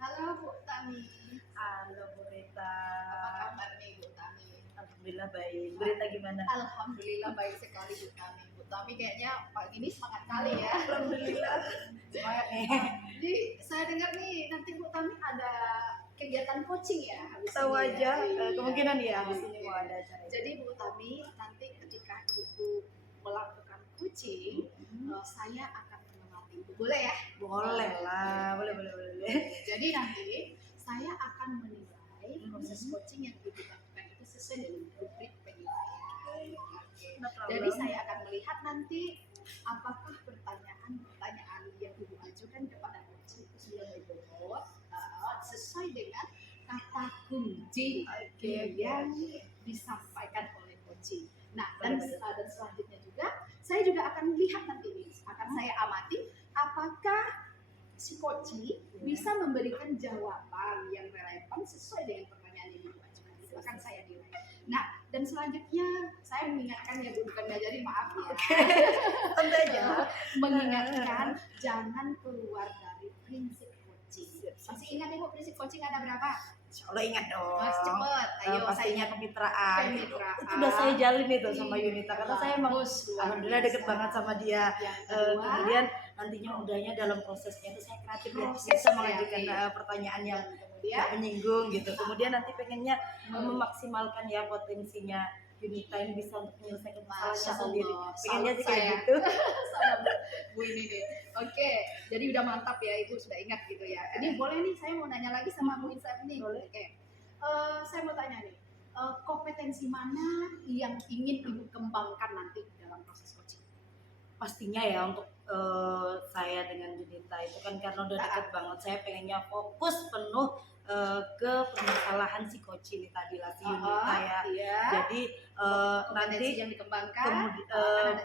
Halo Bu Tami, Halo Bu Rita. apa kabar nih Bu Tami? Alhamdulillah baik. Bu Rita gimana? Alhamdulillah baik sekali Bu Tami. Bu Tami kayaknya pagi ini semangat kali ya. Alhamdulillah. Semangat nih. Jadi saya dengar nih nanti Bu Tami ada kegiatan coaching ya habis Tahu ini aja ya. Iya. kemungkinan ya habis ini Oke. mau ada acara. Jadi Bu Tami nanti ketika Ibu melakukan coaching, saya akan menemani Ibu. Boleh ya? Boleh lah, boleh. Jadi nanti saya akan menilai proses coaching yang Ibu lakukan itu sesuai dengan rubrik penilaian. Oke. Jadi saya akan melihat nanti apakah pertanyaan-pertanyaan yang Ibu ajukan kepada coaching itu sudah berbobot sesuai dengan kata kunci yang disampaikan oleh coaching. Nah, dan selanjutnya juga saya juga akan lihat nanti nih, akan saya amati apakah si coaching bisa memberikan jawaban yang relevan sesuai dengan pertanyaan yang Ibu ajukan. Itu akan saya nilai. Nah, dan selanjutnya saya mengingatkan ya Bu, bukan ngajarin, maaf ya. Santai aja. Mengingatkan jangan keluar dari prinsip coaching. Masih ingat Ibu prinsip coaching ada berapa? Insya Allah ingat dong. Mas cepet, ayo pastinya saya kemitraan. kemitraan. Itu udah saya jalin itu sama Yunita karena saya emang Bagus, luar alhamdulillah deket biasa. banget sama dia. Yang kedua, Kemudian nantinya udahnya dalam prosesnya itu saya kreatif ya, Proses bisa mengajukan kreatif. pertanyaan yang dan kemudian tidak menyinggung gitu. Kemudian nanti pengennya memaksimalkan ya potensinya Yunita ini bisa untuk menyelesaikan masalahnya Masya sendiri. Allah, Pengennya sih salut kayak saya. gitu. sama Bu ini nih. Oke, jadi udah mantap ya Ibu, sudah ingat gitu ya. Ini boleh nih saya mau nanya lagi sama Bu Insaf nih. Boleh. Oke. Saya mau tanya nih, kompetensi mana yang ingin Ibu kembangkan nanti dalam proses coaching? Pastinya ya untuk saya dengan Yunita itu kan karena udah deket banget, saya pengennya fokus penuh ke permasalahan si coach ini tadi lah si Yunita ya. Iya. Jadi nanti Kompetensi yang dikembangkan.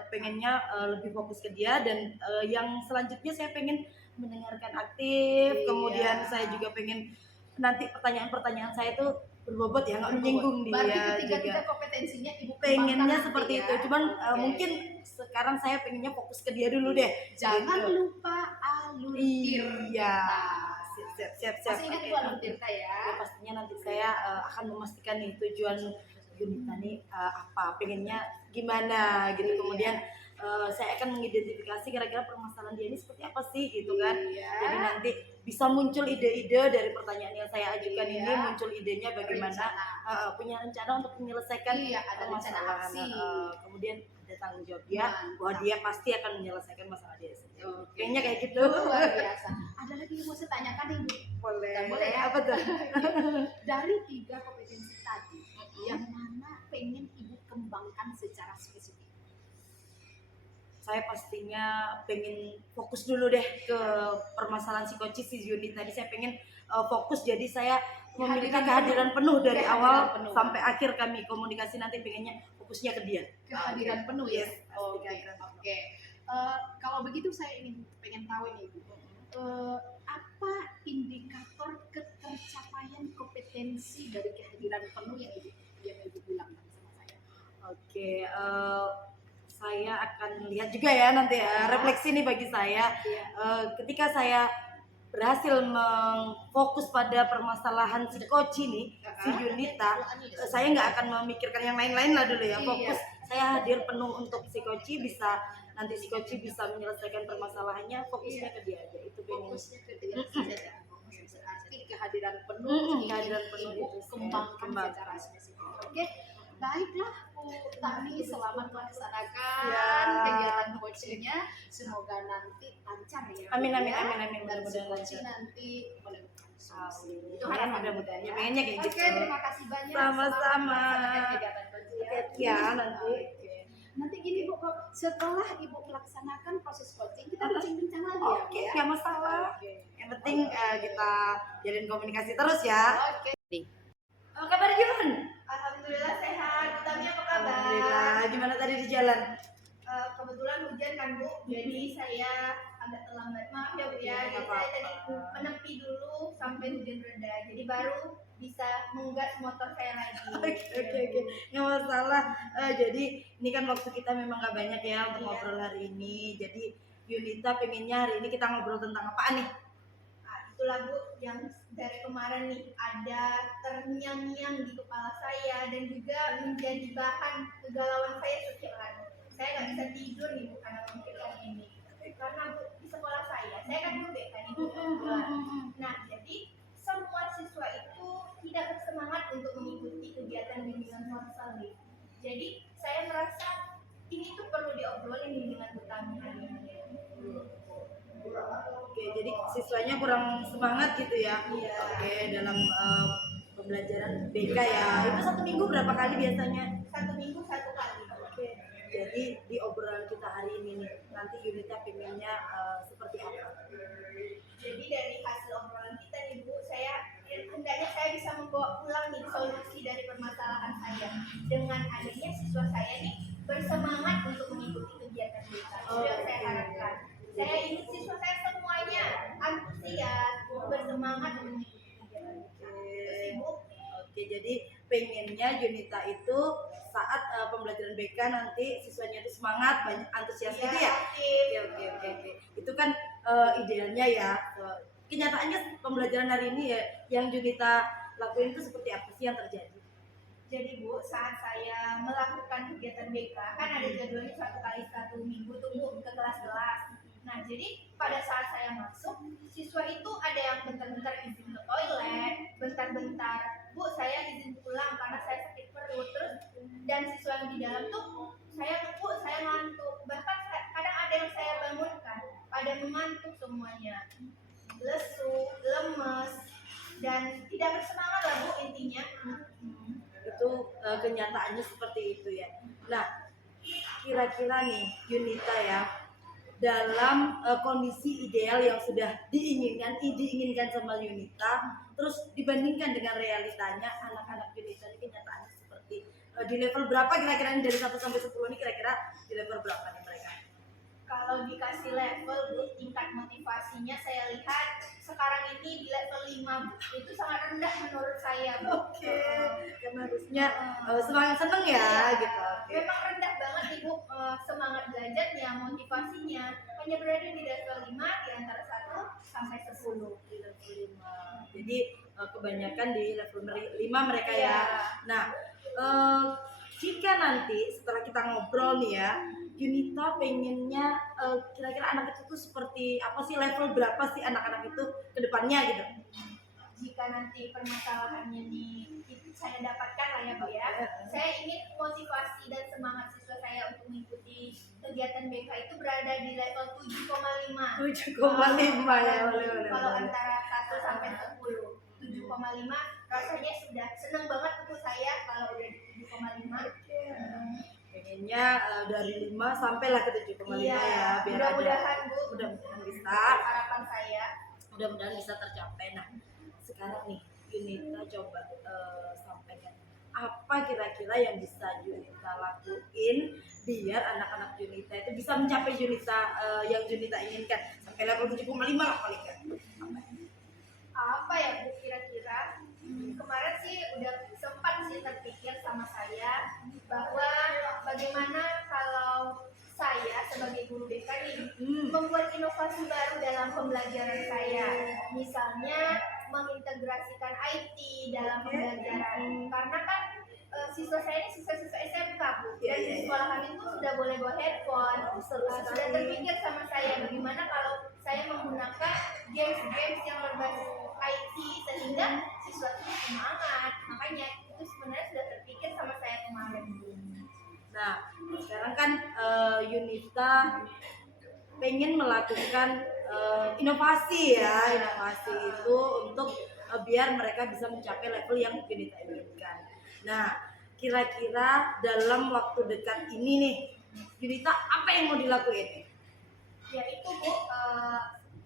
pengennya lebih fokus ke dia dan yang selanjutnya saya pengen mendengarkan aktif. Iya. Kemudian saya juga pengen nanti pertanyaan-pertanyaan saya itu berbobot ya, nggak menyinggung dia Berarti juga. ketiga-tiga kompetensinya Ibu Pengennya kembangkan seperti nanti itu, ya. cuman Oke. mungkin sekarang saya pengennya fokus ke dia dulu deh. Jangan Gitu. lupa alur Iya, tirta. siap. Masih ingat Oke. Ibu alur tirta ya? Ya, pastinya nanti saya akan memastikan nih tujuan Yunita nih apa, pengennya gimana gitu. Iya. Kemudian saya akan mengidentifikasi kira-kira permasalahan dia ini seperti apa sih gitu kan. Iya. Jadi nanti bisa muncul ide-ide dari pertanyaan yang saya ajukan Iya. ini, muncul idenya bagaimana punya rencana untuk menyelesaikan Iya, ada rencana permasalahan. aksi. Kemudian ada tanggung jawab dia bahwa dia pasti akan menyelesaikan masalah dia sendiri. Oke. Kayaknya kayak gitu. Luar biasa. Ada lagi yang mau saya tanyakan nih Bu. Boleh. Boleh ya? Apa tuh? Dari tiga kompetensi tadi, yang mana pengen Ibu kembangkan secara spesifik? Saya pastinya pengen fokus dulu deh ke permasalahan psikosis si Yuni tadi. Saya pengen fokus, jadi saya memiliki kehadiran penuh dari Kehadiran awal penuh. sampai akhir kami komunikasi, nanti pengennya fokusnya ke dia. Kehadiran penuh ya? Yes, pasti Oke. kehadiran penuh. Oke. Kalau begitu saya pengen tahu nih Ibu, apa indikator ketercapaian kompetensi dari kehadiran penuh yang Ibu bilang tadi sama saya? Oke, saya akan lihat juga ya nanti ya, refleksi nih bagi saya. Iya. Ketika saya berhasil fokus pada permasalahan si coach ini, si Yunita, saya nggak akan memikirkan yang lain-lain lah dulu ya. Iya. Fokus, saya hadir penuh untuk si coach, bisa nanti si coach bisa menyelesaikan permasalahannya, fokusnya ke dia aja. Itu pengen. Fokusnya ke dia saja. Berarti kehadiran penuh, Kehadiran penuh Ibu itu saya kembangkan kembangkan. secara spesifik. Oke, baiklah Bu Tami, selamat melaksanakan Ya. kegiatan coachingnya. Semoga nanti lancar ya. Bu, Amin. ya. Mudah-mudahan Dan si lancar. coaching nanti menemukan solusi. Amin. Itu harapan Mudah-mudahan. ya. Pengennya kayak Oke, gitu. terima kasih banyak. Sama-sama. Selamat melaksanakan kegiatan coaching ya. Oke, ya, nanti. Oke. Nanti gini Bu, setelah Ibu melaksanakan proses coaching, kita bincang-bincang lagi ya. Bu, Oke, ya. nggak masalah. Oke. Yang penting kita jalin komunikasi terus ya. Oke. Apa kabar Jun? Alhamdulillah sehat. Bu Tami apa kabar? Alhamdulillah. Gimana tadi di jalan? Kebetulan hujan kan Bu, jadi saya agak terlambat. Maaf ya Bu ya, Nggak jadi saya tadi apa-apa. menepi dulu sampai hujan reda. Jadi baru bisa menggas motor saya lagi. Oke, nggak masalah. Jadi ini kan waktu kita memang nggak banyak ya untuk Iya. ngobrol hari ini. Jadi Yunita pengennya hari ini kita ngobrol tentang apaan nih? itulah Bu yang dari kemarin nih ada terngiang-ngiang di kepala saya dan juga menjadi bahan kegalauan saya setiap hari. Saya nggak bisa tidur nih Bu karena memikirkan ini. Karena Bu di sekolah saya kan guru BK nih Bu. Nah jadi semua siswa itu tidak bersemangat untuk mengikuti kegiatan bimbingan sosial nih. Jadi saya merasa ini tuh perlu diobrolin nih dengan Bu Tami hari ini. Oke, jadi siswanya kurang semangat gitu ya. Iya. Oke, dalam pembelajaran BK ya. Itu satu minggu berapa kali biasanya? 1 minggu 1 kali. Oke. Jadi di obrolan kita hari ini nih, nanti unitnya pengennya seperti apa? Jadi dari hasil obrolan kita nih Bu, hendaknya saya bisa membawa pulang nih solusi dari permasalahan saya dengan adanya siswa saya nih bersemangat untuk mengikuti kegiatan kita. Itu yang saya harapkan. Saya ingin siswa saya semuanya antusias, bersemangat untuk mengikuti kegiatan kita. Itu sih Bu. Oke, jadi pengennya Junita itu saat pembelajaran BK nanti siswanya itu semangat, banyak antusias gitu ya? Oke. Itu kan idealnya ya. Kenyataannya pembelajaran hari ini ya yang Junita lakuin itu seperti apa sih yang terjadi? Jadi Bu, saat saya melakukan kegiatan BK, kan ada jadwalnya 1 kali 1 minggu tuh Bu ke kelas-kelas. Nah, jadi pada saat saya masuk, siswa itu ada yang bentar-bentar izin ke toilet, bentar-bentar, Bu, saya izin pulang karena saya sakit perut. Terus dan siswa yang di dalam tuh, Bu, saya ngantuk. Bahkan kadang ada yang saya bangunkan, pada mengantuk semuanya, lesu, lemes, dan tidak bersemangat lah Bu intinya. Itu kenyataannya seperti itu ya. Nah, kira-kira nih Junita ya, dalam kondisi ideal yang sudah diinginkan sama Junita, terus dibandingkan dengan realitanya anak-anak Junita ini kenyataannya seperti di level berapa kira-kira dari 1 sampai 10 ini kira-kira di level berapa nih mereka? Kalau dikasih level Bu, tingkat motivasinya saya lihat sekarang ini di level 5 Bu. Itu sangat rendah menurut saya Bu. Oke, karena harusnya semangat seneng ya gitu. Oke. Memang rendah banget nih Bu, semangat belajarnya, motivasinya hanya berada di level 5 di antara 1 sampai 10. Di level 5. Jadi kebanyakan di level 5 mereka ya. Nah, jika nanti setelah kita ngobrol nih ya, Junita pengennya kira-kira anak itu tuh seperti apa sih, level berapa sih anak-anak itu ke depannya gitu? Jika nanti permasalahannya saya dapatkan lah ya Bu ya, saya ingin motivasi dan semangat siswa saya untuk mengikuti kegiatan BK itu berada di level 7,5. 7,5 ya, boleh. Kalau antara 1 sampai 10, 7,5 rasanya sudah senang banget tuh saya kalau udah di 7,5. Pengennya dari 5 sampai lah ke 7,5 ya, biar mudah-mudahan Bu, mudah-mudahan bisa. harapan saya Mudah-mudahan bisa tercapai. Nah, sekarang nih Junita coba sampaikan apa kira-kira yang bisa Junita lakuin biar anak-anak Junita itu bisa mencapai yang Junita inginkan sampai level 7,5 lah paling kan. apa ya Bu kira-kira? Kemarin sih udah sempat sih terpikir sama saya bahwa bagaimana kalau saya sebagai guru BK nih membuat inovasi baru dalam pembelajaran saya. Misalnya mengintegrasikan IT dalam pembelajaran. Karena kan siswa saya ini siswa-siswa SMK Bu. Dan di sekolah kami itu sudah boleh bawa handphone. Sudah terpikir sama saya bagaimana kalau saya menggunakan games-games yang berbasis IT sehingga siswa itu semangat. Makanya itu sebenarnya sudah terpikir sama saya kemarin. Nah, sekarang kan Junita pengen melakukan inovasi itu untuk biar mereka bisa mencapai level yang Junita inginkan. Nah, kira-kira dalam waktu dekat ini nih, Junita apa yang mau dilakuin? Ya itu Bu,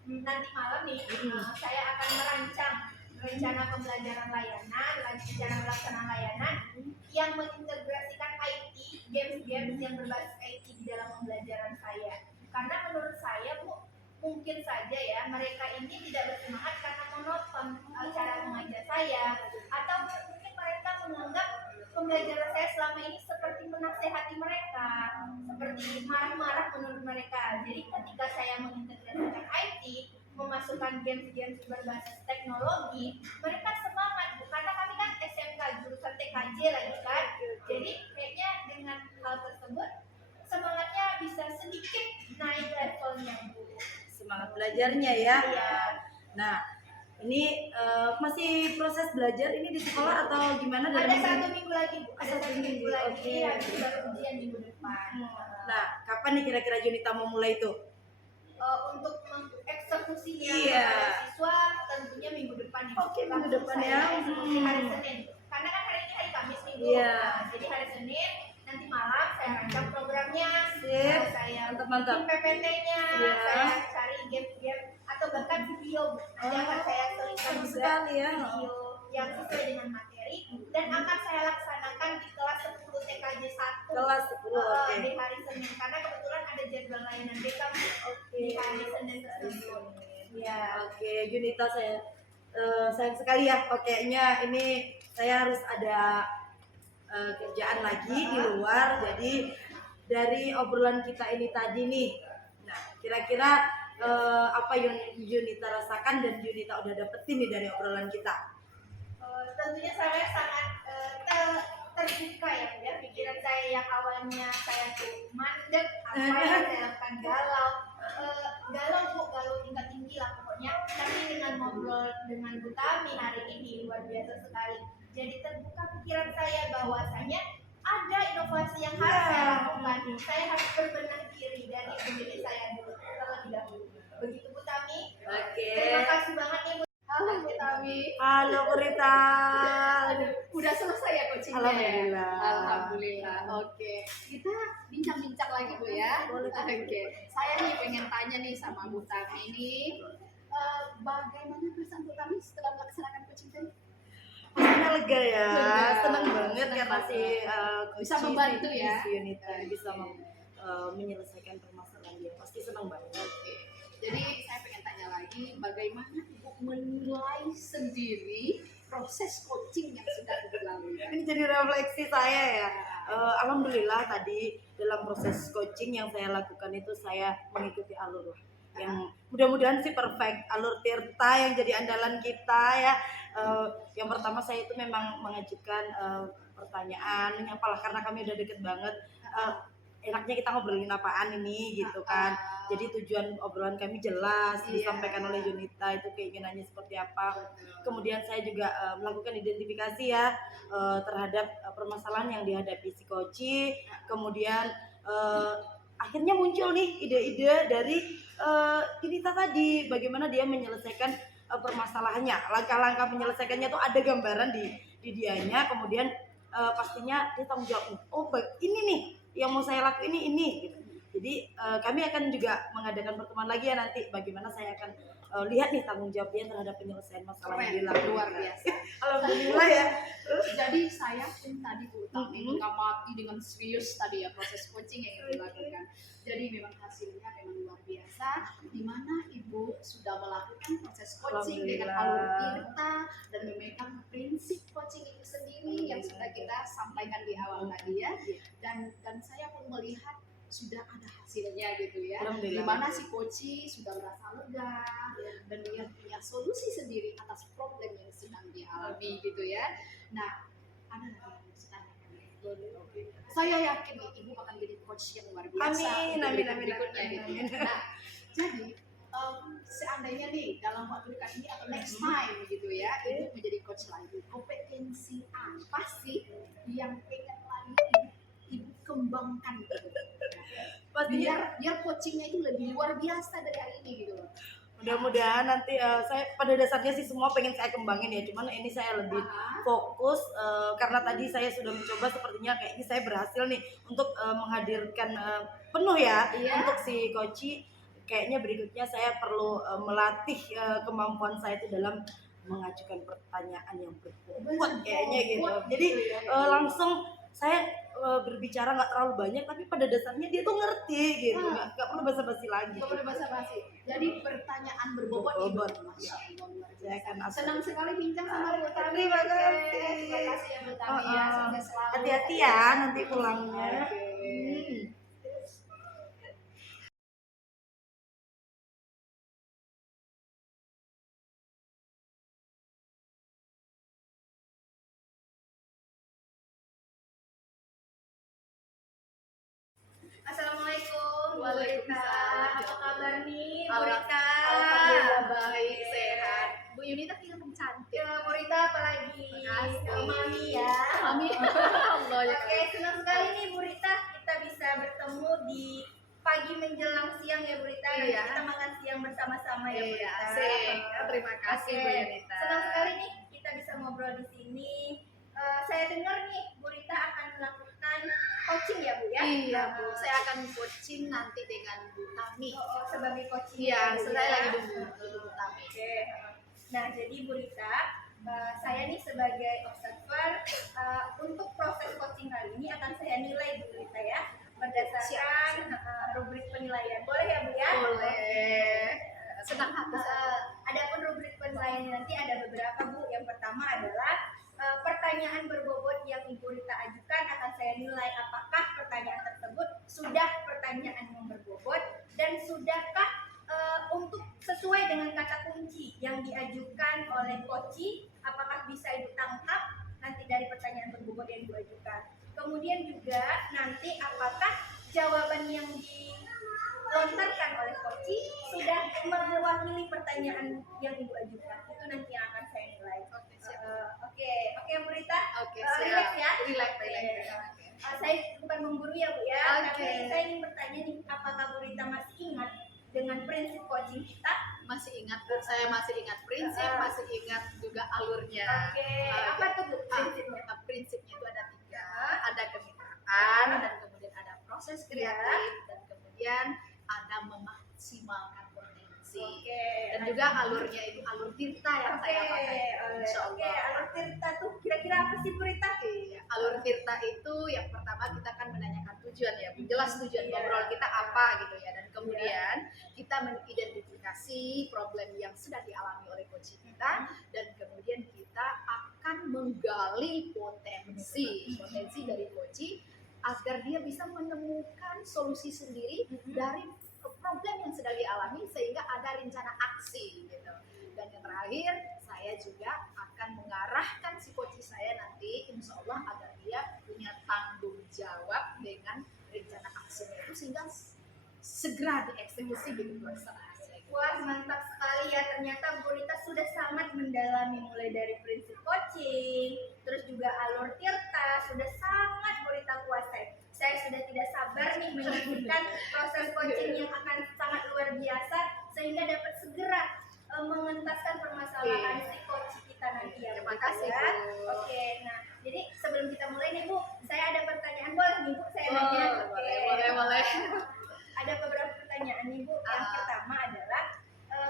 nanti malam nih saya akan merancang rencana pembelajaran layanan, rencana pelaksanaan layanan yang mengintegrasikan IT, games-games yang berbasis IT di dalam pembelajaran saya. Karena menurut saya Bu, mungkin saja ya mereka ini tidak bersemangat karena menonton cara mengajar saya, atau mungkin mereka menganggap pembelajaran saya selama ini seperti menasehati mereka, seperti marah-marah menurut mereka. Jadi ketika saya mengintegrasikan IT, memasukkan game-game berbasis teknologi, mereka semangat Bu, karena kami kan SMK jurusan TKJ lagi kan. Jadi kayaknya dengan hal tersebut semangatnya bisa sedikit naik levelnya Bu. Semangat belajarnya ya. Iya. Nah, ini masih proses belajar ini di sekolah atau gimana? Ada 1 minggu lagi Bu, ada Satu 1 minggu minggu, lagi, oke. habis itu baru ujian minggu depan. Nah, kapan nih kira-kira Junita mau mulai tuh? Untuk mengeksekusinya Iya. kepada siswa tentunya minggu depan nih. Oke, minggu Langsung depan saya ya. eksekusi hari Senin. Karena kan hari ini hari Kamis nih Bu. Iya. Nah, jadi hari Senin nanti malam saya rancang programnya, Sip. saya Mantap. bikin PPT-nya, Iya. saya cari game-game atau bahkan video Bu. Nanti akan saya selipkan Seru juga sekali ya. video yang sesuai dengan materi dan akan saya laksanakan di kelas 10 TKJ 1 Kelas 10, oke. di hari Senin karena kebetulan ada jadwal layanan BK Bu, di hari Senin tersebut. Ya. Oke, Junita saya sayang sekali ya. Kayaknya ini saya harus ada kerjaan lagi di luar. Jadi dari obrolan kita ini tadi nih, nah kira-kira apa yang Junita rasakan dan Junita udah dapetin nih dari obrolan kita? Tentunya saya sangat terbuka ya pikiran saya yang awalnya saya tuh mandek apa yang saya lakukan galau galau tingkat tinggi lah pokoknya, tapi dengan ngobrol dengan Bu Tami hari ini luar biasa sekali, jadi terbuka pikiran saya bahwasanya ada inovasi yang harus saya lakukan, saya harus berbenah diri dari diri saya dulu terlebih dahulu. Begitu Bu Tami. Oke. Terima kasih banget nih Bu. Halo Bu Tami. Halo Purita. Udah selesai ya coachingnya Alhamdulillah. ya? Alhamdulillah. Oke. Kita bincang-bincang lagi Bu ya. Boleh. Oke. Saya nih pengen tanya nih sama Bu Tami ini, bagaimana perasaan Bu Tami setelah melaksanakan coaching tadi? Rasanya lega ya, Lega. senang banget Senang karena si Bisa membantu ya. si Unita bisa menyelesaikan permasalahan dia, pasti senang banget. Oke. Jadi saya pengen tanya lagi, bagaimana Ibu menilai sendiri proses coaching yang sudah Ibu lalui? Ini jadi refleksi saya ya. Alhamdulillah tadi dalam proses coaching yang saya lakukan itu saya mengikuti alur lah. Yang mudah-mudahan sih perfect, alur Tirta yang jadi andalan kita ya. Yang pertama saya itu memang mengajukan pertanyaan, menyapalah karena kami udah deket banget. Enaknya kita ngobrolin apaan ini gitu kan. Jadi tujuan obrolan kami jelas, Iya. disampaikan oleh Junita itu keinginannya seperti apa. Kemudian saya juga melakukan identifikasi ya terhadap permasalahan yang dihadapi si Koci. Kemudian akhirnya muncul nih ide-ide dari Junita tadi, bagaimana dia menyelesaikan permasalahannya. Langkah-langkah menyelesaikannya tuh ada gambaran di dianya. Kemudian pastinya dia tanggung jawab. Oh, ini nih yang mau saya lakuin ini gitu. Jadi kami akan juga mengadakan pertemuan lagi ya nanti, bagaimana saya akan lihat nih tanggung jawab dia terhadap penyelesaian masalah yang dilakukan. Luar biasa. Alhamdulillah ya. Jadi saya pun tadi Bu Tami mengamati dengan serius tadi ya proses coaching yang Ibu lakukan. Jadi memang hasilnya memang luar biasa, di mana Ibu sudah melakukan proses coaching dengan alur Tirta dan memegang prinsip coaching itu sendiri yang sudah kita sampaikan di awal tadi ya. Dan saya pun melihat sudah ada hasilnya gitu ya. Alhamdulillah. Di mana si coach sudah merasa lega dan dia punya solusi sendiri atas problem yang sedang dialami gitu ya. Nah, ada lagi yang mau saya tanyakan. Saya yakin nih Ibu akan jadi coach yang luar biasa. Amin, untuk amin, berikut- amin, berikutnya amin, gitu. amin. Nah, jadi seandainya nih dalam waktu dekat ini atau next time gitu ya, Ibu menjadi coach lagi, kompetensi apa sih yang pengen lagi Ibu kembangkan gitu? Pastinya biar coachingnya itu lebih luar biasa dari hari ini gitu loh. mudah-mudahan nanti saya pada dasarnya sih semua pengen saya kembangin ya, cuman ini saya lebih fokus karena tadi saya sudah mencoba, sepertinya kayaknya saya berhasil nih untuk menghadirkan penuh ya Iya. untuk si Koci. Kayaknya berikutnya saya perlu melatih kemampuan saya itu dalam mengajukan pertanyaan yang berbobot kayaknya gitu. Jadi langsung saya berbicara nggak terlalu banyak, tapi pada dasarnya dia tuh ngerti gitu, nggak perlu basa-basi lagi. Nggak perlu basa-basi. Jadi pertanyaan berbobot Ibu. Berbobot. Masya Allah, luar Saya biasa. akan Senang sekali bincang sama Bu Tami. Terima kasih. Terima kasih ya Bu Tami ya. Sukses selalu. Hati-hati ya nanti pulangnya. Oke. Waalaikumsalam. Apa kabar nih, Bu Alham- Rita? Alhamdulillah baik, sehat. Bu Yunita kelihatan cantik. Ya, Bu Rita apalagi? Makasih. Mami ya. Mami, Allah ya. Oke, senang sekali nih Bu Rita kita bisa bertemu di pagi menjelang siang ya Bu Rita. Nanti Iya. kita makan siang bersama-sama ya Bu Iya, Rita. asik. Terima kasih Oke, Bu Yunita. senang sekali nih kita bisa ngobrol di sini. Saya dengar nih Bu Rita akan melakukan coaching ya Bu ya? Iya Bu, saya akan coaching nanti dengan Bu Tami. Sebagai coaching. Iya, ya, Bu, saya ya? lagi nunggu Bu Tami. Oke. Nah, jadi Bu Rita, saya nih sebagai observer untuk proses coaching kali ini akan saya nilai Bu Rita ya berdasarkan rubrik penilaian. Boleh ya Bu ya? Boleh. Senang hati saya. Adapun rubrik penilaian nanti ada beberapa Bu. Yang pertama adalah pertanyaan berbobot yang Ibu Rita ajukan akan saya nilai apakah pertanyaan tersebut sudah pertanyaan yang berbobot dan sudahkah untuk sesuai dengan kata kunci yang diajukan oleh coachi, apakah bisa Ibu tangkap nanti dari pertanyaan berbobot yang diajukan. Kemudian juga nanti apakah jawaban yang dilontarkan oleh coachi sudah mewakili pertanyaan yang Ibu ajukan. Itu nanti yang akan saya nilai. Oke, siap. Oke Bu Rita. Oke, Relax ya. Relax. Oke. Saya bukan mengguru ya Bu ya, Oke. tapi saya ingin bertanya nih, apakah Bu Rita masih ingat dengan prinsip coaching kita? Masih ingat, saya masih ingat prinsip, masih ingat juga alurnya. Oke, apa tuh Bu prinsipnya? Prinsipnya itu ada 3, ada kemitraan, dan kemudian ada proses kreatif, dan kemudian ada memaksimalkan potensi. Oke. Dan juga alurnya itu alur Tirta yang saya pakai. Insya Oke, Allah. alur Tirta tuh kira-kira apa sih Bu Rita? Iya, alur Tirta itu yang pertama kita akan menanyakan tujuan ya, jelas tujuan Iya. ngobrol kita apa gitu ya, dan kemudian kita mengidentifikasi problem yang sudah dialami oleh coach kita, dan kemudian kita akan menggali potensi dari coach agar dia bisa menemukan solusi sendiri dari problem yang sedang dialami sehingga ada rencana aksi gitu. Dan yang terakhir, saya juga akan mengarahkan si coach saya nanti insya Allah agar dia punya tanggung jawab dengan rencana aksinya itu sehingga segera dieksekusi gitu pelaksanaan. Wah, mantap sekali ya. Ternyata Bu Rita sudah sangat mendalami mulai dari prinsip coaching, terus juga alur Tirta, sudah sangat Bu Rita kuasai. Saya sudah tidak sabar nih menyaksikan proses coaching yang akan sangat luar biasa sehingga dapat segera mengentaskan permasalahan si coach kita nanti ya. Terima Bu Rita, kasih, ya. Bu. Oke, nah jadi sebelum kita mulai nih Bu, saya ada pertanyaan, boleh nih Bu saya nanya? Oke. Boleh. Ada beberapa pertanyaan nih Bu. Yang pertama adalah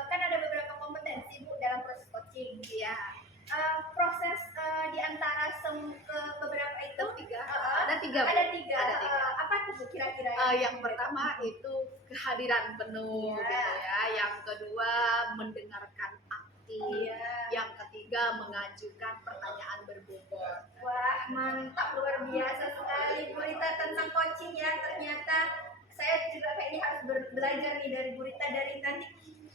kan ada beberapa kompetensi Bu dalam proses coaching. Iya. Proses di antara beberapa itu Ada tiga. Bu. ada tiga. Ada tiga. Apa tuh Bu kira-kira? Yang pertama itu kehadiran penuh Iya. gitu ya. Yang kedua mendengarkan aktif. Iya. Yang ketiga mengajukan pertanyaan berbobot. Wah, mantap, luar biasa sekali Bu Rita tentang coaching ya. Ternyata saya juga kayaknya harus belajar nih dari Bu Rita. Dari nanti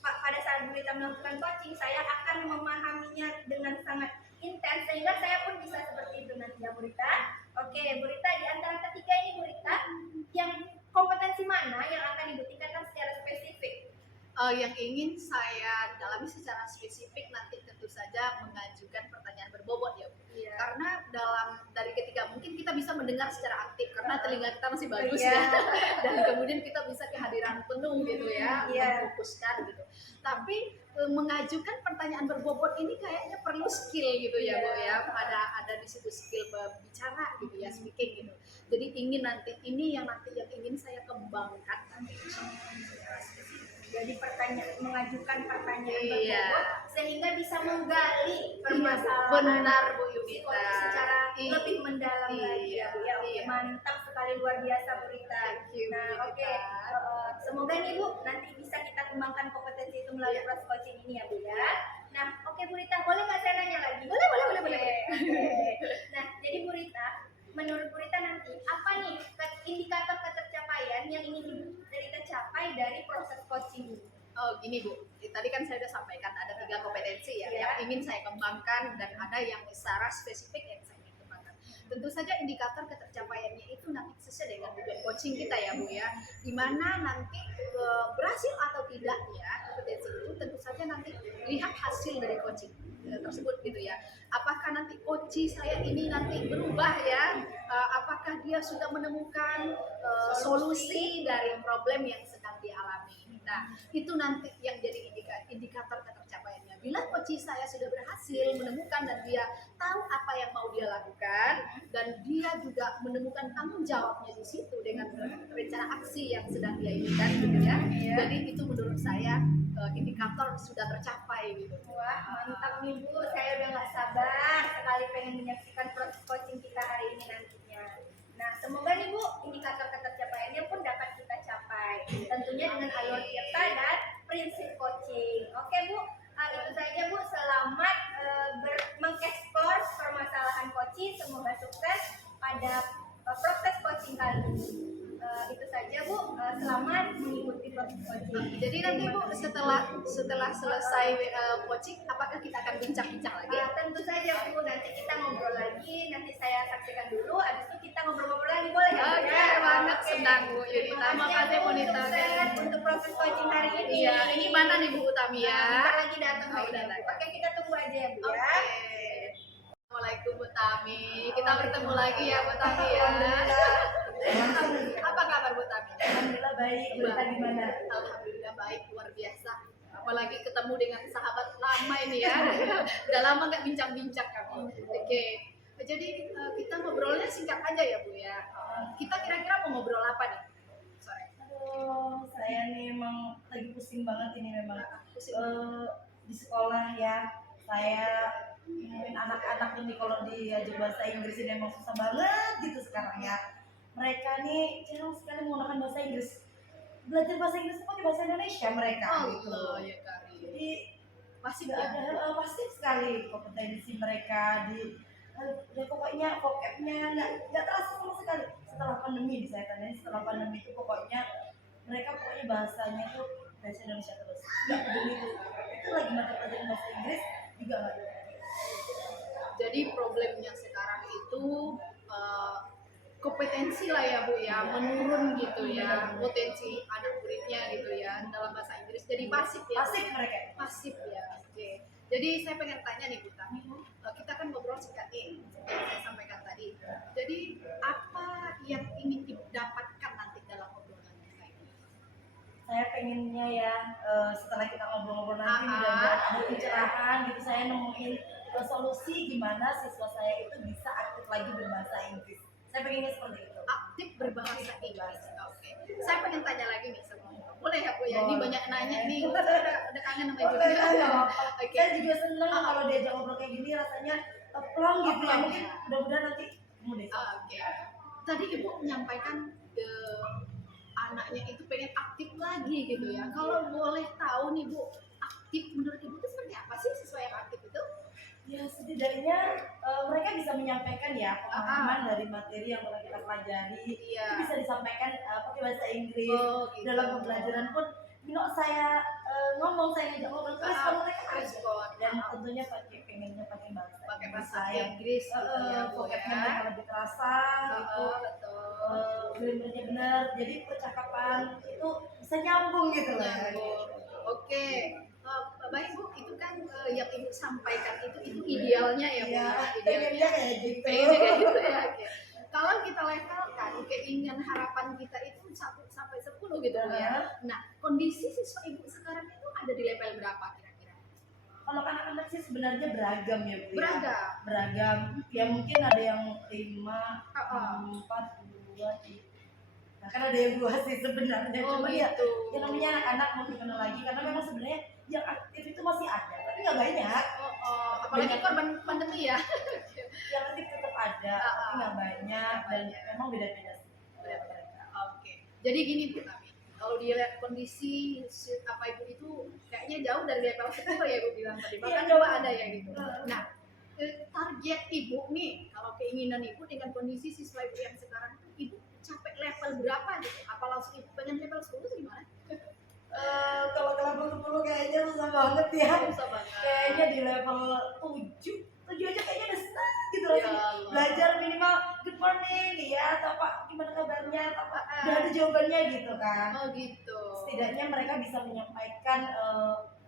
pada saat Bu Rita melakukan coaching, saya akan memahaminya dengan sangat intens sehingga saya pun bisa seperti itu nanti ya Bu Rita. Oke, Bu Rita, di antara ketiga ini Bu Rita, yang kompetensi mana yang akan Ibu tingkatkan secara spesifik? Yang ingin saya dalami secara spesifik nanti tentu saja mengajukan pertanyaan berbobot ya Bu. Iya. Karena dari ketiga mungkin kita bisa mendengar secara aktif karena telinga kita masih bagus Iya. ya. Dan kemudian kita bisa kehadiran penuh gitu ya, Iya. memfokuskan gitu. Tapi mengajukan pertanyaan berbobot ini kayaknya perlu skill gitu ya Bu ya. Ada di situ skill berbicara gitu ya, speaking gitu. Jadi ini yang ingin saya kembangkan nanti secara spesifik. Jadi mengajukan pertanyaan Iya. berbobot sehingga bisa menggali Iya, permasalahan benar Bu si Yunita. coach secara Iya. lebih mendalam lagi ya Bu ya. Oke, Iya. mantap sekali, luar biasa Bu Rita. Thank you, Bu Nah, Rita. oke. Semoga nih Bu nanti bisa kita kembangkan kompetensi itu melalui Iya. proses coaching ini ya Bu ya. Nah, oke Bu Rita, boleh nggak saya nanya lagi? Boleh. Oke. Nah, jadi Bu Rita, menurut Bu Rita nanti apa nih indikator ketercapaian yang ingin Ibu Rita capai dari proses coaching ini? Oh gini Bu, tadi kan saya sudah sampaikan ada 3 kompetensi ya Iya. yang ingin saya kembangkan dan ada yang secara spesifik yang saya ingin kembangkan. tentu saja indikator ketercapaiannya itu nanti sesuai dengan tujuan coaching kita ya Bu ya. Dimana nanti berhasil atau tidaknya kompetensi itu tentu saja nanti lihat hasil dari coaching tersebut gitu ya. Apakah nanti coaching saya ini nanti berubah ya? Apakah dia sudah menemukan solusi dari problem yang sedang dialami? Nah, itu nanti yang jadi indikator ketercapaiannya. Bila coaching saya sudah berhasil menemukan dan dia tahu apa yang mau dia lakukan dan dia juga menemukan tanggung jawabnya di situ dengan rencana aksi yang sedang dia inginkan gitu ya. Jadi itu menurut saya indikator sudah tercapai gitu. Wah, mantap nih Bu. Saya udah nggak sabar sekali pengen menyaksikan proses coaching kita hari ini nantinya. Nah, semoga nih Bu, indikator ketercapaiannya pun dapat kita capai. Tentunya dengan alur kita dan prinsip coaching. Oke Bu, itu saja Bu. Selamat mengeksplor permasalahan coaching. Semoga sukses pada proses coaching kali ini. Itu saja Bu. Selamat mengikuti proses coaching. Jadi nanti Bu setelah selesai coaching, apakah kita akan bincang-bincang lagi? Tentu saja Bu, nanti kita ngobrol lagi. Nanti saya saksikan dulu, habis itu kita ngobrol-ngobrol lagi, boleh ya? Bu? Oke, banget senang Bu. Jadi terima kasih Bu Nita. Sukses untuk proses coaching hari ini. Iya, ini mana nih Bu Utami ya? Bentar lagi datang Oh, lagi. udah datang. Oke, kita tunggu aja ya Bu Oke. ya. Assalamualaikum Bu Tami. Kita bertemu lagi ya Bu Tami ya. Apa kabar Bu Tami? Alhamdulillah baik. Kita gimana? Alhamdulillah baik, luar biasa. Apalagi ketemu dengan sahabat lama ini ya. Udah lama nggak bincang-bincang kami. Oke. Jadi kita ngobrolnya singkat aja ya Bu ya. Kita kira-kira mau ngobrol apa nih sore? Aduh, saya nih emang lagi pusing banget ini memang. Pusing. Di sekolah ya, saya anak-anak ini kalau diajar bahasa Inggris ini emang susah banget gitu sekarang ya. Mereka nih jarang sekali menggunakan bahasa Inggris. Belajar bahasa Inggris itu pakai bahasa Indonesia mereka gitu. Allah ya Kari. Jadi Masih nggak ada pasti sekali kompetensi mereka di ya pokoknya vocabnya nggak terasa sama sekali. Setelah pandemi saya tanya, setelah pandemi itu pokoknya mereka bahasanya tuh bahasa Indonesia terus. Nggak peduli itu lagi pelajaran bahasa Inggris juga nggak ada. Jadi problemnya sekarang itu kompetensi lah ya Bu ya, menurun gitu ya, potensi anak muridnya gitu ya dalam bahasa Inggris jadi pasif ya. Pasif mereka. Pasif ya. Oke. Jadi saya pengen tanya nih Bu Tami, kita kan ngobrol singkat nih yang saya sampaikan tadi. Jadi apa yang ingin didapatkan nanti dalam obrolan kita ini? Saya pengennya ya setelah kita ngobrol-ngobrol nanti mudah-mudahan ada pencerahan gitu, saya nemuin solusi gimana siswa saya itu bisa aktif lagi berbahasa Inggris. Saya pengennya seperti itu. Aktif berbahasa Inggris. Oke. Saya pengen tanya lagi nih sebelumnya. Boleh ya Bu ya? Ini banyak nanya nih. Udah kangen sama Ibu. Oke. Saya juga seneng kalau diajak ngobrol kayak gini, rasanya plong gitu ya. Mungkin mudah-mudahan nanti ketemu deh. Oke. Tadi Ibu menyampaikan anaknya itu pengen aktif lagi gitu ya. Kalau boleh tahu nih Bu, aktif menurut Ibu itu seperti apa sih siswa yang aktif itu? Ya setidaknya mereka bisa menyampaikan ya pemahaman dari materi yang telah kita pelajari. Iya. Itu bisa disampaikan pakai bahasa Inggris. Oh, gitu. Dalam pembelajaran pun saya ngomong, saya ngajak ngobrol terus mereka respon dan tentunya pengennya pakai bahasa yang Inggris gitu ya Bu vocabnya ya. mereka lebih terasa gitu. Betul. Grammarnya benar, jadi percakapan itu bisa nyambung gitu lah. Nyambung. Oke. Baik Bu, itu kan yang Ibu sampaikan itu idealnya ya Bu. Ya, Idealnya kayak gitu. pengennya kayak gitu ya. Oke. Kalau kita levelkan keinginan harapan kita itu 1 sampai 10 gitu ya. Nah, kondisi siswa Ibu sekarang itu ada di level berapa kira-kira? Kalau anak-anak sih sebenarnya beragam ya Bu. Beragam. Beragam. Ya mungkin ada yang 5, 4, 2, 3. Nah, kan ada yang 2 sih sebenarnya. Oh Cuma gitu. ya namanya anak-anak mau gimana lagi, karena memang sebenarnya yang aktif itu masih ada, tapi nggak banyak. Apalagi korban pandemi ya. Yang aktif tetap ada, tapi nggak banyak dan memang beda-beda sih. Oke. Jadi gini Bu Tami, kalau dilihat kondisi apa Ibu itu kayaknya jauh dari level 10 ya Ibu bilang tadi. Bahkan coba ada ya gitu. Nah, target Ibu nih, kalau keinginan Ibu dengan kondisi siswa Ibu yang sekarang, Ibu capek level berapa gitu? Apa langsung Ibu pengen level 10 atau gimana? Kalau ke level 10 kayaknya susah banget ya. Susah banget. Kayaknya di level 7 aja kayaknya udah senang gitu Ya rasanya. Allah. Belajar minimal ya, atau Pak gimana kabarnya, atau Pak udah ada jawabannya gitu kan. Oh gitu. Setidaknya mereka bisa menyampaikan,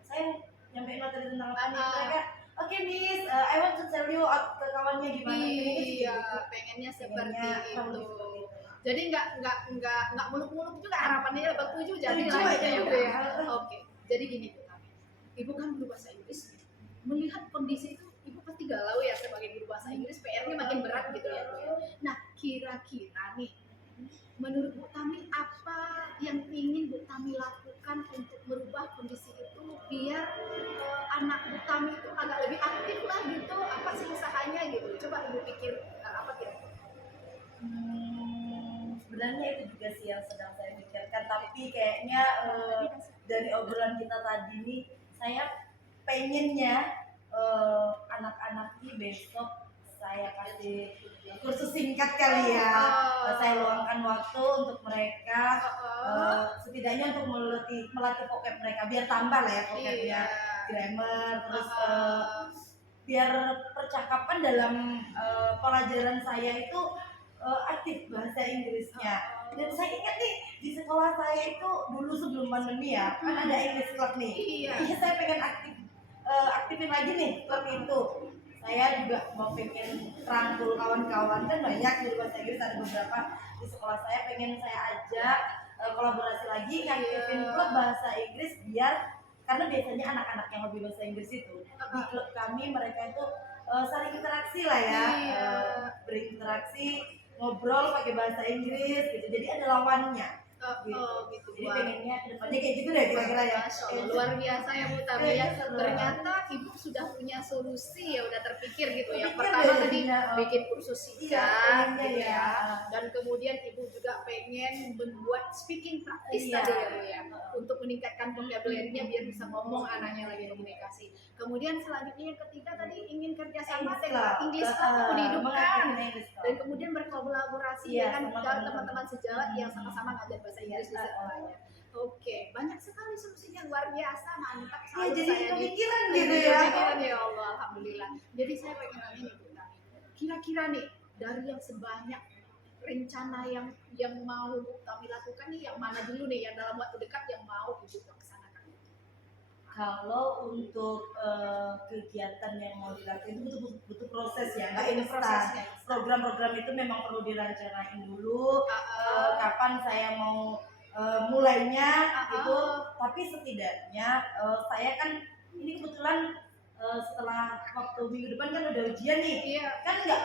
saya nyampein materi tentang apa nih, mereka oke Miss, I want to tell you ke kawannya gimana. Iya, pengennya seperti itu. Jadi nggak muluk-muluk juga harapannya dapat 7 jadi Tujuh lah aja gitu udah. ya. Oke. Jadi gini Bu Tami. Ibu kan guru bahasa Inggris. Melihat kondisi itu Ibu pasti galau ya sebagai guru bahasa Inggris, PR-nya makin berat gitu ya Bu ya. Nah, kira-kira nih menurut Bu Tami apa yang ingin Bu Tami lakukan untuk merubah kondisi itu biar anak Bu Tami itu agak lebih aktif lah gitu, apa sih usahanya gitu? Coba Ibu pikir apa kira-kira? Sebenarnya itu juga sih yang sedang saya pikirkan, tapi kayaknya dari obrolan kita tadi nih, saya pengennya anak-anak ini besok saya kasih kursus singkat kali ya. Saya luangkan waktu untuk mereka, setidaknya untuk melatih vocab mereka biar tambah lah ya vocabnya, grammar, terus biar percakapan dalam pelajaran saya itu aktif bahasa Inggrisnya. Dan saya ingat nih di sekolah saya itu dulu sebelum pandemi ya, kan ada English Club nih. Iya, saya pengen aktifin lagi nih klub itu. Saya juga mau pengen rangkul kawan-kawan, kan banyak guru bahasa Inggris, ada beberapa di sekolah saya, pengen saya ajak kolaborasi lagi ngaktifin klub bahasa Inggris biar, karena biasanya anak-anak yang hobi bahasa Inggris itu di klub kami mereka itu saling interaksi lah ya, berinteraksi, ngobrol pakai bahasa Inggris gitu, jadi ada lawannya. Gitu. Jadi pengennya kedepannya kayak gitu deh kira-kira ya. Luar biasa ya Bu Tami ya. Ternyata Ibu sudah punya solusi ya, udah terpikir gitu ya. Pertama tadi bikin kursus singkat gitu ya. Dan kemudian Ibu juga pengen membuat speaking practice tadi ya Bu ya. Untuk meningkatkan vocabulary-nya biar bisa ngomong anaknya lagi komunikasi. Kemudian selanjutnya yang ketiga tadi ingin kerjasama dengan English Club dihidupkan. Dan kemudian berkolaborasi dengan teman-teman sejawat yang sama-sama ngajar bahasa Inggris di sekolahnya. Oke, banyak sekali solusinya, luar biasa, mantap. Ya, jadi kepikiran gitu ya. Kepikiran ya Allah, alhamdulillah. Jadi saya pengen nanya nih Bu Tami, kira-kira nih dari yang sebanyak rencana yang mau Bu Tami lakukan nih, yang mana dulu nih yang dalam waktu dekat yang mau Ibu laksanakan? Kalau untuk kegiatan yang mau dilakukan itu butuh proses ya, nggak instan. Prosesnya. Program-program itu memang perlu direncanain dulu, kapan saya mau mulainya gitu. Tapi setidaknya saya kan ini kebetulan setelah waktu minggu depan kan udah ujian nih, kan nggak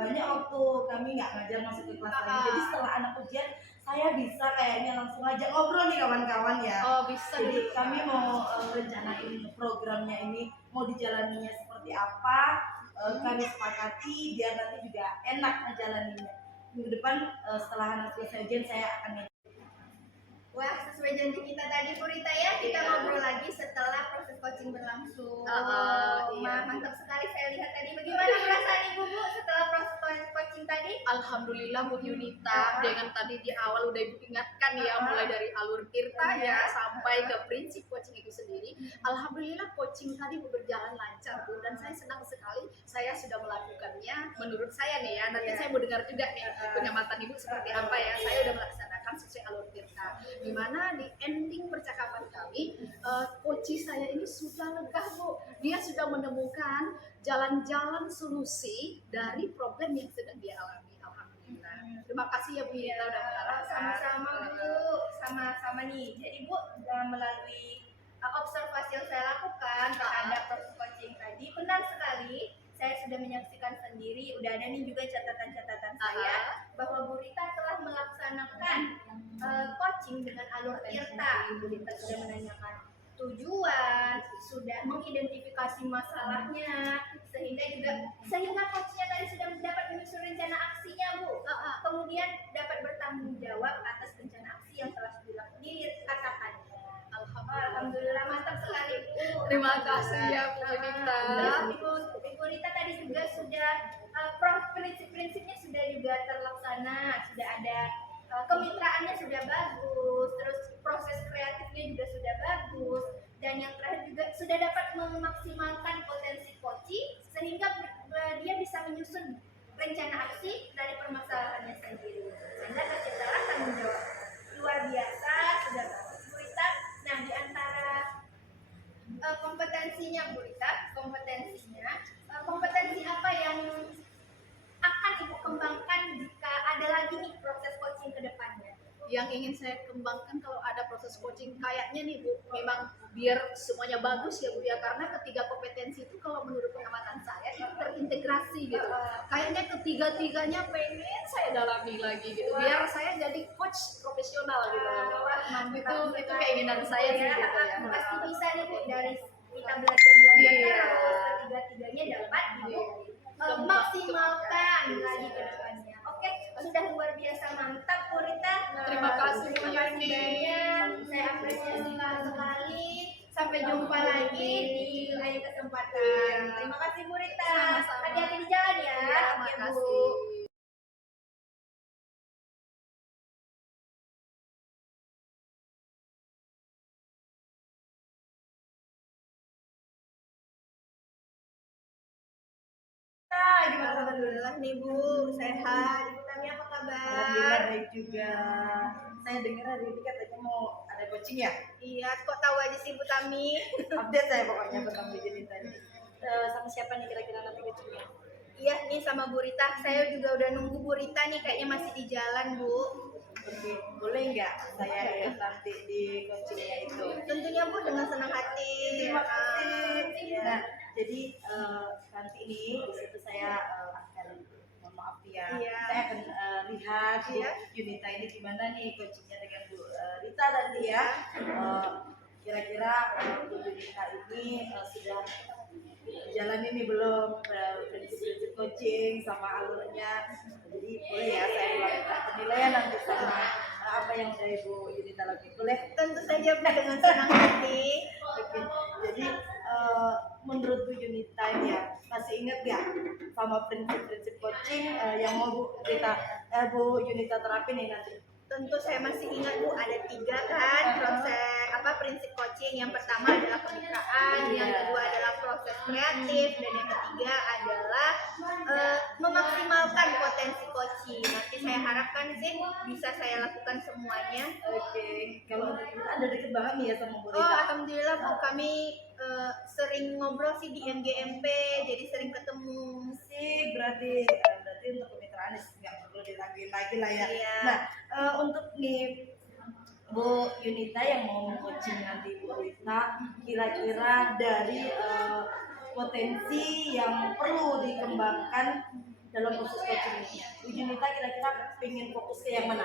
banyak waktu kami nggak ngajar masuk ke kelas lagi. Jadi setelah anak ujian saya bisa kayaknya langsung aja ngobrol nih kawan-kawan ya. Bisa. Jadi kami mau rencanain programnya ini mau dijalaninya seperti apa, kami sepakati biar nanti juga enak ngejalaninnya. Minggu depan setelah anak selesai ujian saya akan. Wah, sesuai janji kita tadi Bu Rita ya, kita ngobrol lagi setelah proses coaching berlangsung. Mantap sekali saya lihat tadi. Bagaimana perasaan Ibu Bu setelah proses coaching tadi? Alhamdulillah Bu Yunita, dengan tadi di awal udah Ibu ingatkan ya, mulai dari alur tirta ya sampai ke prinsip coaching itu sendiri. Alhamdulillah coaching tadi berjalan lancar Bu, dan saya senang sekali saya sudah melakukannya. Menurut saya nih ya, nanti saya mau dengar juga nih pengamatan Ibu seperti apa ya. Saya udah melaksanakan sesuai alur tirta, dimana di ending percakapan kami coach saya ini sudah lega Bu, dia sudah menemukan jalan-jalan solusi dari problem yang sedang dia alami. Alhamdulillah. Terima kasih ya Bu Yunita udah mengarahkan. Sama-sama Bu, sama-sama nih. Jadi Bu, melalui observasi yang saya lakukan terhadap proses coaching tadi, benar sekali. Saya sudah menyaksikan sendiri, udah ada nih juga catatan-catatan saya bahwa Bu Rita telah melaksanakan coaching dengan alur tirta. Bu Rita sudah menanyakan tujuan, sudah mengidentifikasi masalahnya, sehingga coachnya tadi sudah dapat menyusun rencana aksinya Bu. Kemudian dapat bertanggung jawab atas rencana aksi yang telah dikatakan. Alhamdulillah, mantap sekali Bu. Terima kasih ya Bu Yunita. Ibu Rita tadi juga sudah prinsip-prinsipnya sudah juga terlaksana, sudah ada kemitraannya sudah bagus, terus proses kreatifnya juga sudah bagus, dan yang terakhir juga sudah dapat memaksimalkan potensi coaching sehingga dia bisa menyusun rencana aksi dari permasalahannya sendiri. banyak Bu Rita kompetensinya. Kompetensi apa yang akan Ibu kembangkan jika ada lagi nih proses coaching ke depannya? Yang ingin saya kembangkan kalau ada proses coaching kayaknya nih Bu, memang biar semuanya bagus ya Bu ya, karena ketiga kompetensi itu kalau menurut pengamatan saya itu terintegrasi gitu. Kayaknya ketiga-tiganya pengen saya dalami lagi gitu, biar saya jadi coach profesional gitu. Itu keinginan saya sih gitu ya. Pasti bisa nih Bu, dari kita belajar Iya. terus ketiga-tiganya dapat Ibu maksimalkan lagi ke depannya. Oke, sudah luar biasa mantap Bu Rita. Terima kasih Bu Terima kasih Yuni. banyak. Saya apresiasi sekali. Sampai jumpa lagi di lain kesempatan. Terima kasih Bu Rita. Sama-sama. Hati-hati di jalan ya. Iya, Oke, Bu. makasih. Alhamdulillah nih Bu, sehat. Ibu Tami apa kabar? Alhamdulillah baik juga. Saya dengar hari ini katanya mau ada coaching ya. Iya, kok tahu aja sih Bu Tami? Update saya pokoknya tentang Bu Junita ini. Sama siapa nih kira-kira nanti coachingnya? Iya nih sama Bu Rita. Saya juga udah nunggu Bu Rita nih, kayaknya masih di jalan Bu. Oke, boleh nggak saya ikut nanti di coachingnya itu? Tentunya Bu dengan senang hati. Terima kasih. Iya. Nah, jadi nanti ini di situ saya akan, mohon maaf ya, Iya. saya akan lihat Bu Iya. Junita ini gimana nih coachingnya dengan Bu Rita nanti ya. Kira-kira Bu Junita ini sudah jalan ini belum prinsip-prinsip coaching sama alurnya. Jadi boleh ya saya lakukan penilaian nanti sama apa yang udah Ibu Junita lakukan. Boleh? Tentu saja Bu dengan senang hati. Oke, jadi menurut Bu Junita ini ya, masih ingat nggak sama prinsip-prinsip coaching yang mau Bu Junita terapin nih nanti? Tentu saya masih ingat Bu, ada 3 kan proses prinsip coaching. Yang pertama adalah kemitraan, yang kedua adalah proses kreatif, dan yang ketiga adalah memaksimalkan potensi coaching. Nanti saya harapkan sih bisa saya lakukan semuanya. Oke, kalau untuk kita ada deket banget nih ya sama Bu Oh, Rita. alhamdulillah Bu, kami sering ngobrol sih di MGMP, jadi sering ketemu. Sih, berarti untuk kemitraan nggak perlu diraguin lagi lah ya. Iya. Nah, untuk nih Bu Junita yang mau coaching nanti Bu Rita, kira-kira dari potensi yang perlu dikembangkan dalam proses coaching ini, Bu Junita kira-kira pengen fokus ke yang mana?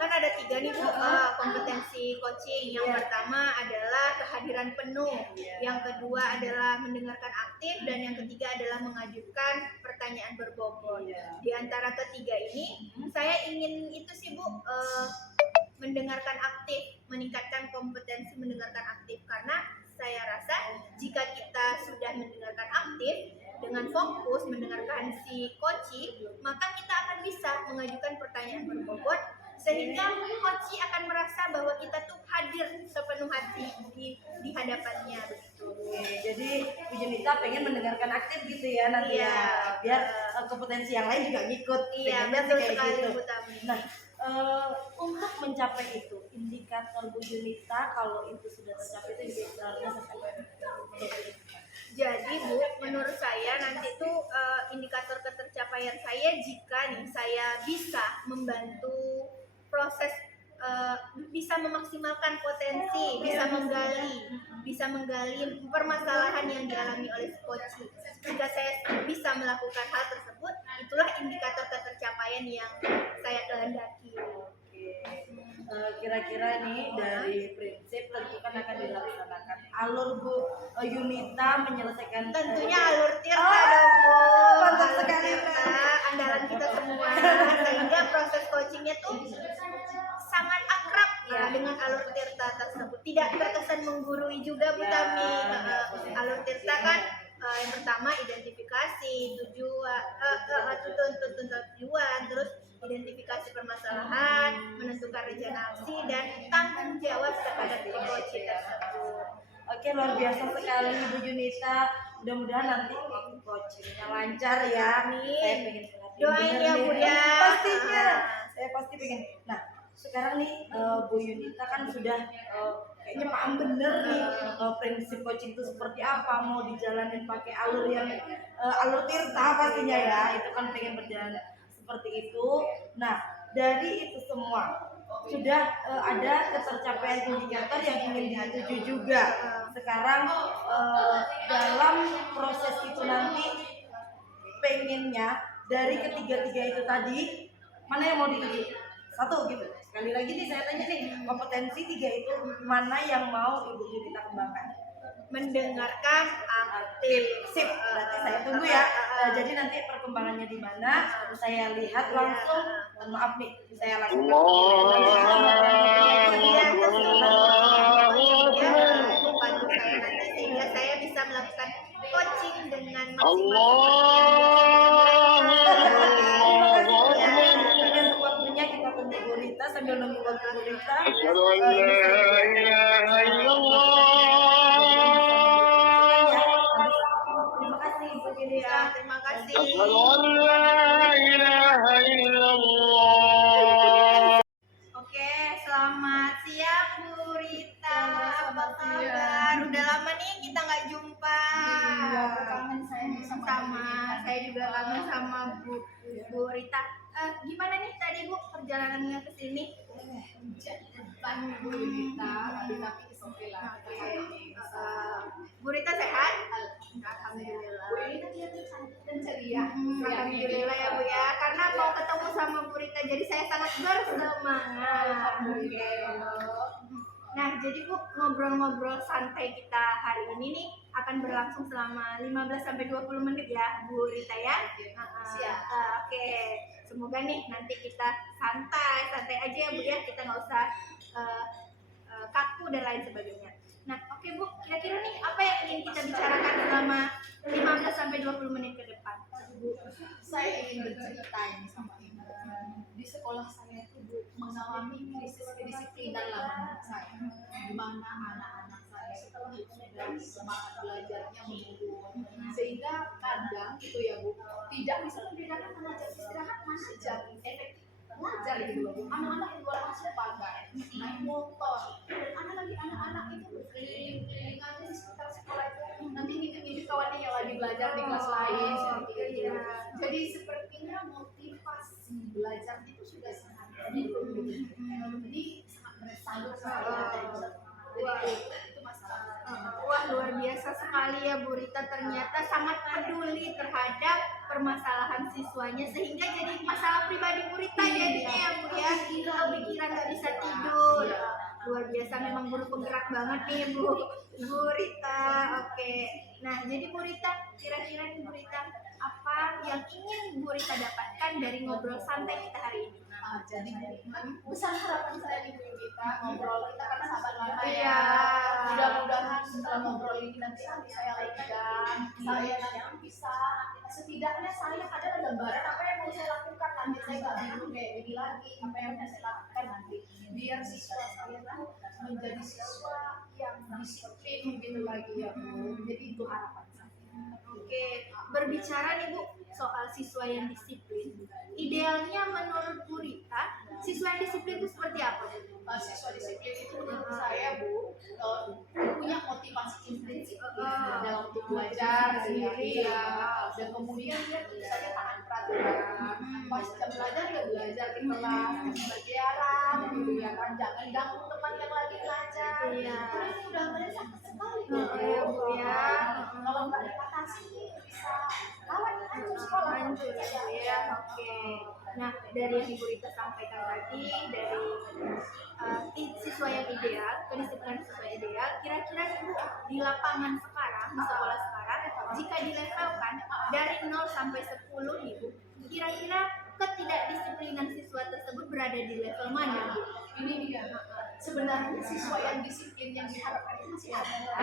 Kan ada 3 nih Bu, kompetensi coaching. Yang Iya. pertama adalah kehadiran penuh, Iya. yang kedua adalah mendengarkan aktif, dan yang ketiga adalah mengajukan pertanyaan berbobot. Iya. Di antara ketiga ini, saya ingin itu sih Bu, mendengarkan aktif, meningkatkan kompetensi mendengarkan aktif, karena saya rasa jika kita sudah mendengarkan aktif dengan fokus mendengarkan si coaching, maka kita akan bisa mengajukan pertanyaan berbobot, sehingga coaching akan merasa bahwa kita tuh hadir sepenuh hati di hadapannya begitu. Oke, jadi Bu Junita pengen mendengarkan aktif gitu ya nanti Iya. ya, biar kompetensi yang lain juga ngikut. Iya, Pengennya sih betul kayak sekali gitu. Bu Tami. Nah, untuk mencapai itu, indikator Bu Junita kalau itu sudah tercapai itu indikatornya seperti apa? Jadi Bu, menurut saya nanti tuh indikator ketercapaian saya jika nih saya bisa membantu proses, bisa memaksimalkan potensi, bisa menggali permasalahan yang dialami oleh si coaching. Jika saya bisa melakukan hal tersebut, itulah indikator ketercapaian yang saya kehendaki. Kira-kira nih dari prinsip tentu kan akan dilaksanakan alur Bu Junita menyelesaikan Tentunya alur Tirta Oh, dong Bu. mantap Alur sekali, Tirta, andalan kita semua, sehingga proses coachingnya tuh sangat akrab ya dengan alur Tirta tersebut, tidak terkesan menggurui juga Bu Ya, Tami. ya, Alur Tirta kan yang pertama identifikasi tujuan, terus identifikasi permasalahan, menentukan rencana aksi, dan tanggung jawab terhadap coaching tersebut. Oke, luar biasa sekali Bu Junita. Mudah-mudahan nanti coachingnya lancar ya. Amin. Saya pengen banget. Doain Bener ya nih. Bu ya. Pastinya. Saya pasti pengen. Nah, sekarang nih Bu Junita kan sudah kayaknya paham bener nih prinsip coaching itu seperti apa, mau dijalanin pakai alur yang alur tirta pastinya ya, itu kan pengen berjalan seperti itu. Nah, dari itu semua sudah ada ketercapaian indikator yang ingin dituju juga. Sekarang dalam proses itu nanti pengennya dari ketiga-tiga itu tadi mana yang mau dituju? Satu gitu. Sekali lagi nih saya tanya nih, kompetensi tiga itu mana yang mau Ibu Yunita kembangkan? Mendengarkan aktif. Sip, berarti saya tunggu ya. Jadi nanti perkembangannya di mana saya lihat langsung. Maaf nih, saya langsung. Bantu saya nanti sehingga saya bisa melakukan coaching dengan maksimal. Untuk waktunya kita tunggu Bu Rita, sambil nunggu waktu Bu Rita. Terima kasih Bu Rita. Terima kasih. Oke, selamat siang Bu Rita. Apa kabar? Udah lama nih kita nggak jumpa. Kangen saya sama Sama, saya juga kangen sama Bu Rita. Gimana nih tadi Bu perjalanannya ke sini? depan Bu Yunita, tapi oke lah. Bu Rita sehat? Alhamdulillah. Bu Yunita kelihatan cantik dan ceria. Alhamdulillah ya Bu ya, karena mau ketemu sama Bu Rita jadi saya sangat bersemangat. Oke. Nah, jadi Bu, ngobrol-ngobrol santai kita hari ini nih akan berlangsung selama 15 sampai 20 menit ya, Bu Rita ya. Siap. Oke. Semoga nih nanti kita santai aja ya Bu ya, kita nggak usah kaku dan lain sebagainya. Nah, oke Bu, kira-kira nih apa yang ingin kita bicarakan selama 15 sampai 20 menit ke depan? Bu, saya ingin bercerita ini sama Ibu. Di sekolah saya itu Bu mengalami krisis kedisiplinan lah menurut saya. Di mana anak-anak saya setelah itu sudah semangat belajarnya menurun, sehingga kadang gitu ya Bu, tidak bisa membedakan mana jam istirahat, mana jam efektif belajar gitu loh Bu. Anak-anak di luar masuk pagar, naik motor, dan anak-anak itu berkeliling-keliling aja di sekitar sekolah itu. Nanti ngintip-ngintip kawannya yang lagi belajar di kelas lain seperti itu. Jadi sepertinya motivasi belajar itu sudah sangat menurun gitu. Jadi sangat bersalut sekali. Jadi itu masalah. Wah, luar biasa sekali ya Bu Rita, ternyata sangat peduli terhadap permasalahan siswanya sehingga jadi masalah pribadi Bu Rita jadinya ya Bu ya, kepikiran nggak bisa tidur. Luar biasa, memang guru penggerak banget nih Bu Rita. Oke, nah jadi Bu Rita, kira-kira nih Bu Rita, apa yang ingin Bu Rita dapatkan dari ngobrol santai kita hari ini? Jadi besar harapan saya di Bu Yunita, ngobrol kita kan sahabat lama ya. Iya. Mudah-mudahan setelah ngobrol ini nanti saya lega, saya nanti bisa setidaknya saya ada gambaran apa yang mau saya lakukan nanti, saya nggak bingung kayak gini lagi apa yang harus saya lakukan nanti biar siswa saya menjadi siswa yang disiplin gitu lagi ya Bu. Jadi itu harapan saya. Oke, berbicara nih Bu soal siswa yang disiplin, idealnya menurut Bu Rita, siswa yang disiplin itu seperti apa? Siswa disiplin itu menurut saya Bu punya motivasi intrinsik dalam untuk belajar sendiri ya, dan kemudian dia tentu saja taat peraturan. Pas jam belajar ya belajar di kelas, berkeliaran gitu ya kan, jangan ganggu teman yang lagi belajar. Iya. Karena ini udah meresahkan sekali Ya Bu ya. kalau nggak diatasi bisa lawan hancur sekolah. Hancur ya. Oke. Nah, dari yang Ibu Rita sampaikan tadi, dari siswa yang ideal, kedisiplinan siswa ideal, kira-kira Ibu di lapangan sekarang, di sekolah sekarang, jika dilevelkan dari 0 sampai 10 nih Bu, kira-kira ketidakdisiplinan siswa tersebut berada di level mana Bu? Ini dia, sebenarnya siswa yang disiplin yang diharapkan itu masih ada.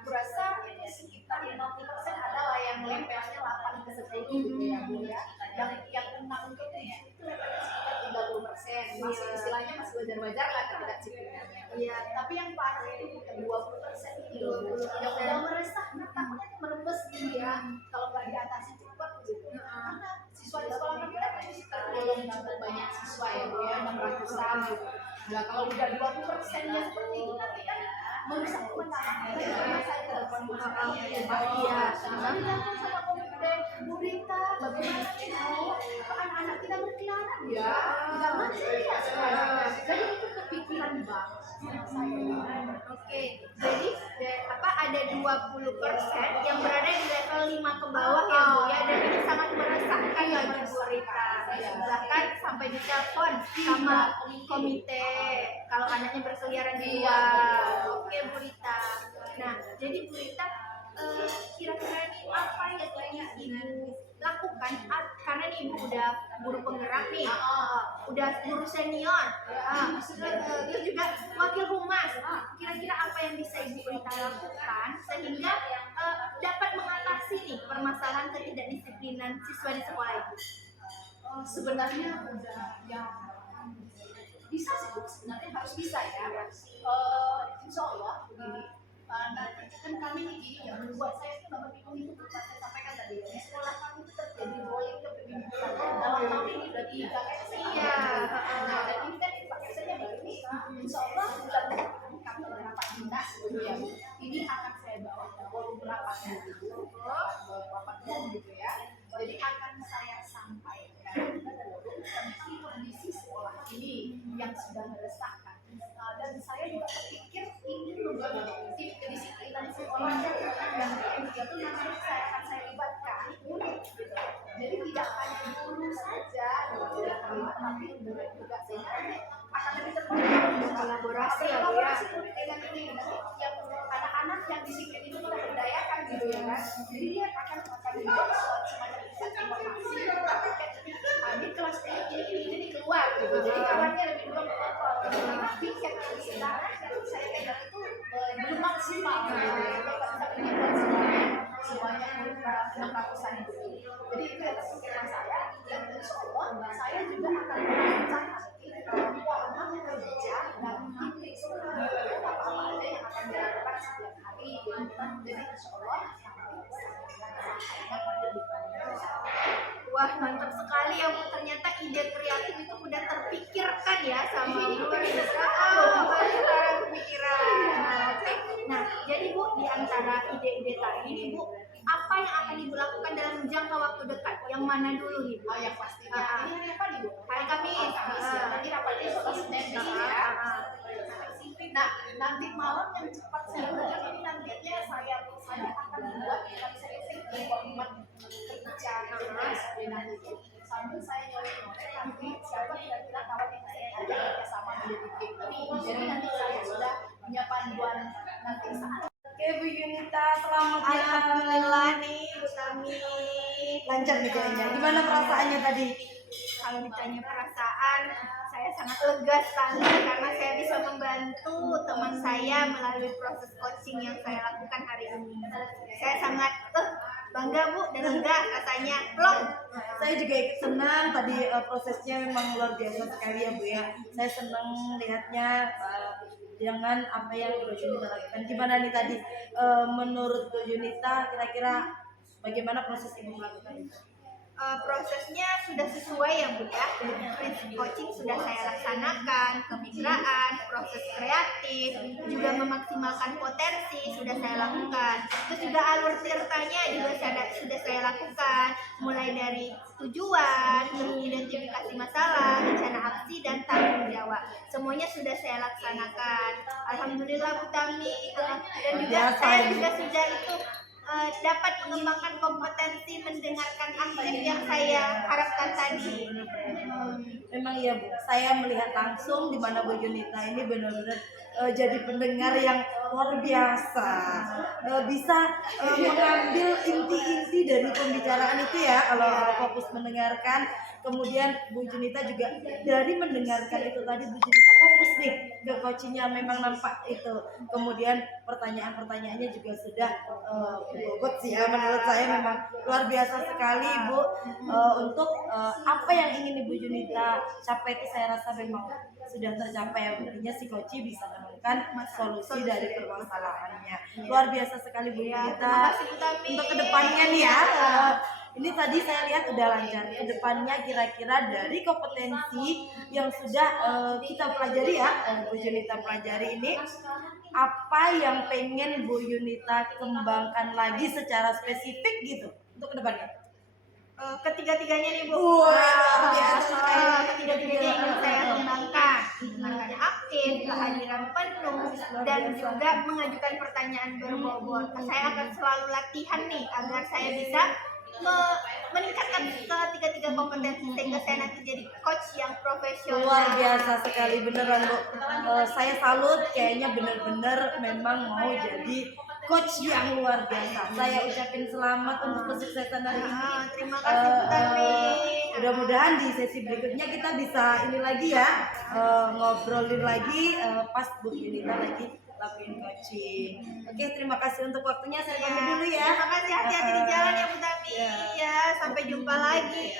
Kurasa itu sekitar 50% adalah yang levelnya 8 ke 10 gitu ya Bu ya. Yang 6 ke 7 itu levelnya sekitar 30%. Masih istilahnya masih wajar-wajar lah ketidakdisiplinannya. Iya. Tapi yang parah itu bukan 20% gitu. Yang udah meresah, takutnya merembes gitu ya. Kalau nggak diatasi cepat gitu. Karena siswa di sekolah kami kan masih tergolong cukup banyak siswa ya Bu ya, 600-an gitu. Nah, kalau udah 20%-nya seperti itu nanti kan merusak kemenangan karena saya ke depan Iya. Nanti datang sama komite berita bagaimana itu anak-anak kita berkeliaran ya, jangan ya sekarang. Jadi itu kepikiran banget saya. Oke, jadi ada 20% yang berada di level 5 ke bawah ya Bu ya, dan itu sangat meresahkan bagi Bu Rita. Bahkan sampai ditelepon sama komite kalau anaknya berkeliaran di luar. Oke Bu Rita. Nah, jadi Bu Rita kira-kira ini apa yang Ibu lakukan karena nih Ibu udah guru penggerak nih, udah guru senior, terus juga wakil humas. Kira-kira apa yang bisa Ibu Rita lakukan sehingga dapat mengatasi nih permasalahan ketidakdisiplinan siswa di sekolah Ibu? Sebenarnya udah ya bisa sih Bu, sebenarnya harus bisa ya. Insya Allah begini. Nanti kan kami di sini ya membuat saya itu dapat bingung itu apa saya sampaikan tadi ya. Di sekolah kami itu terjadi bullying kepemimpinan dalam tahun ini udah 3 KSN. Iya. Nah, dan ini kan Pak KSN-nya begini. Insya Allah bulan kami beberapa dinas gitu ya. Ini akan saya bawa beberapa beberapa gitu ya. Jadi akan saya sampaikan kondisi sekolah ini yang sudah meresahkan. Dan saya juga berpikir ini membentuk kedisiplinan sekolah yang ketiga itu nanti akan saya libatkan gitu. Jadi tidak hanya guru saja tidak terlibat, tapi juga sehingga akan lebih terbuka Kolaborasi ya, Bu, ya. kolaborasi dengan ini yang anak-anak yang disiplin itu kita berdayakan gitu ya kan. Jadi dia akan dibuat semacam informasi ini kelas ini keluar gitu. Jadi kawannya lebih dulu tapi sekarang saya pegang itu belum maksimal semuanya 600-an itu. Jadi itu yang pikiran saya, dan insya Allah saya juga akan merancang pola kerja dan nanti apa aja yang akan dilakukan setiap hari. Jadi insya Allah Wah, mantap sekali ya Bu, ternyata ide kreatif itu udah terpikirkan ya sama Bu. Sekarang kepikiran. Oke. Nah, jadi Bu, di antara ide-ide tadi nih Bu, apa yang akan Ibu lakukan dalam jangka waktu dekat? Yang mana dulu nih Bu? yang pastinya ini hari apa nih Bu? Hari Kamis. Nanti rapatnya soal Senin ya. Nah, nanti malam yang cepat saya kerjakan ini nantinya saya akan membuat saya format kerja nanti sambil saya nyari nanti siapa kira-kira kawan yang saya ajak kerjasama di titik ini. Jadi nanti saya sudah menyiapkan buat nanti saat. Oke Bu Yunita, selamat ya. Alhamdulillah nih Bu Tami. Lancar nih kayaknya. Gimana perasaannya tadi? Kalau ditanya perasaan, saya sangat lega sekali karena saya bisa membantu teman saya melalui proses coaching yang saya lakukan hari ini. Saya sangat bangga Bu dan lega rasanya. Plong. Saya juga ikut senang tadi, prosesnya memang luar biasa sekali ya Bu ya. Saya senang lihatnya dengan apa yang Bu Yunita lakukan. Gimana nih tadi menurut Bu Yunita, kira-kira bagaimana proses Ibu melakukan? Prosesnya sudah sesuai ya Bu ya. Prinsip coaching sudah saya laksanakan, kemitraan, proses kreatif, juga memaksimalkan potensi sudah saya lakukan. Terus juga alur ceritanya juga sudah saya lakukan, mulai dari tujuan, terus identifikasi masalah, rencana aksi, dan tanggung jawab. Semuanya sudah saya laksanakan. Alhamdulillah Bu Tami, dan juga saya juga sudah itu dapat mengembangkan kompetensi mendengarkan aktif yang saya harapkan tadi. Memang iya Bu, saya melihat langsung di mana Bu Yunita ini benar-benar jadi pendengar yang luar biasa, bisa mengambil inti-inti dari pembicaraan itu ya, kalau fokus mendengarkan. Kemudian Bu Yunita juga dari mendengarkan itu tadi, Bu Yunita fokus nih ke coachingnya, memang nampak itu. Kemudian pertanyaan-pertanyaannya juga sudah bobot sih ya, menurut saya memang luar biasa sekali Bu. Untuk apa yang ingin Ibu Yunita capai itu saya rasa memang sudah tercapai ya. Intinya si coach bisa menemukan solusi dari permasalahannya. Luar biasa sekali Bu Yunita. Terima kasih Bu Tami. Untuk kedepannya nih ya, Ini tadi saya lihat udah lancar. Kedepannya kira-kira dari kompetensi yang sudah kita pelajari ya, Bu Yunita pelajari ini, apa yang pengen Bu Yunita kembangkan lagi secara spesifik gitu untuk kedepannya? Ketiga-tiganya nih Bu. Luar biasa. Ketiga-tiganya ingin saya kembangkan. Makanya aktif, kehadiran penuh, dan juga mengajukan pertanyaan berbobot. Saya akan selalu latihan nih agar saya bisa meningkatkan ketiga-tiga kompetensi sehingga saya nanti jadi coach yang profesional. Luar biasa sekali beneran Bu. Saya salut, kayaknya bener-bener memang mau jadi coach yang luar biasa. Saya ucapin selamat untuk kesuksesan hari ini. Terima kasih Bu Tami. Mudah-mudahan di sesi berikutnya kita bisa ini lagi ya, ngobrolin lagi pas Bu Yunita lagi lakuin coaching. Oke, terima kasih untuk waktunya. Saya pamit dulu ya. Terima kasih, hati-hati di jalan ya Bu Tami. Ya. Ya, sampai jumpa lagi.